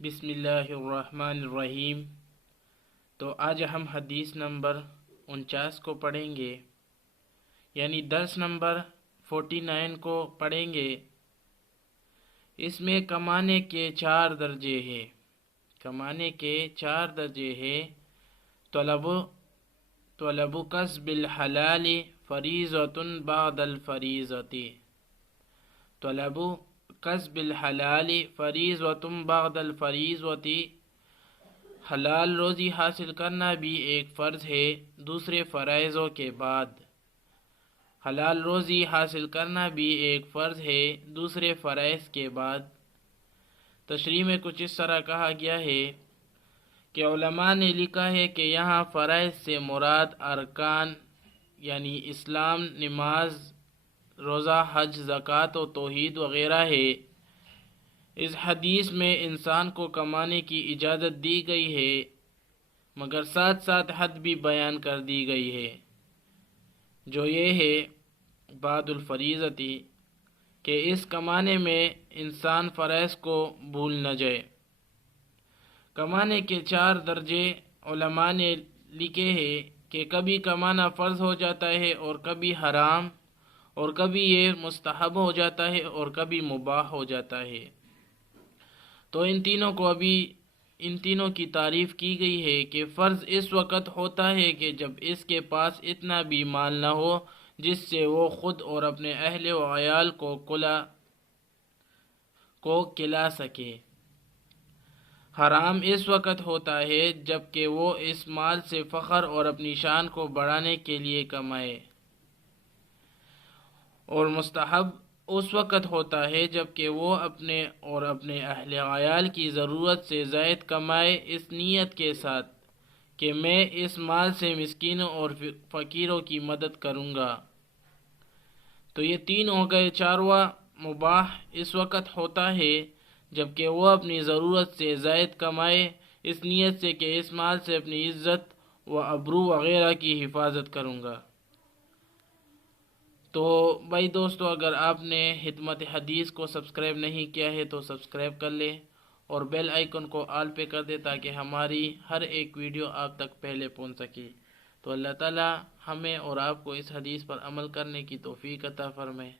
بسم اللہ الرحمن الرحیم۔ تو آج ہم حدیث نمبر 49 کو پڑھیں گے، یعنی درس نمبر 49 کو پڑھیں گے۔ اس میں کمانے کے 4 درجے ہیں۔ کمانے کے 4 درجے ہیں۔ طلب کسب الحلال فریضۃ بعد الفریضۃ۔ طلب کسب الحلال فریضۃ بعد الفریضۃ۔ حلال روزی حاصل کرنا بھی ایک فرض ہے دوسرے فرائضوں کے بعد۔ حلال روزی حاصل کرنا بھی ایک فرض ہے دوسرے فرائض کے بعد۔ تشریح میں کچھ اس طرح کہا گیا ہے کہ علماء نے لکھا ہے کہ یہاں فرائض سے مراد ارکان یعنی اسلام، نماز، روزہ، حج، زکوٰۃ و توحید وغیرہ ہے۔ اس حدیث میں انسان کو کمانے کی اجازت دی گئی ہے، مگر ساتھ ساتھ حد بھی بیان کر دی گئی ہے، جو یہ ہے بعد الفریضۃ، کہ اس کمانے میں انسان فرائض کو بھول نہ جائے۔ کمانے کے 4 درجے علماء نے لکھے ہیں کہ کبھی کمانا فرض ہو جاتا ہے اور کبھی حرام، اور کبھی یہ مستحب ہو جاتا ہے اور کبھی مباح ہو جاتا ہے۔ تو ان تینوں کی تعریف کی گئی ہے کہ فرض اس وقت ہوتا ہے کہ جب اس کے پاس اتنا بھی مال نہ ہو جس سے وہ خود اور اپنے اہل و عیال کو کھلا سکے۔ حرام اس وقت ہوتا ہے جب کہ وہ اس مال سے فخر اور اپنی شان کو بڑھانے کے لیے کمائے، اور مستحب اس وقت ہوتا ہے جب کہ وہ اپنے اور اپنے اہل عیال کی ضرورت سے زائد کمائے، اس نیت کے ساتھ کہ میں اس مال سے مسکینوں اور فقیروں کی مدد کروں گا۔ تو یہ 3 ہو گئے۔ 4واں مباح اس وقت ہوتا ہے جب کہ وہ اپنی ضرورت سے زائد کمائے، اس نیت سے کہ اس مال سے اپنی عزت و آبرو وغیرہ کی حفاظت کروں گا۔ تو بھائی دوستو، اگر آپ نے حکمت حدیث کو سبسکرائب نہیں کیا ہے تو سبسکرائب کر لیں اور بیل آئیکن کو آل پہ کر دیں تاکہ ہماری ہر ایک ویڈیو آپ تک پہلے پہنچ سکے۔ تو اللہ تعالی ہمیں اور آپ کو اس حدیث پر عمل کرنے کی توفیق عطا فرمائے۔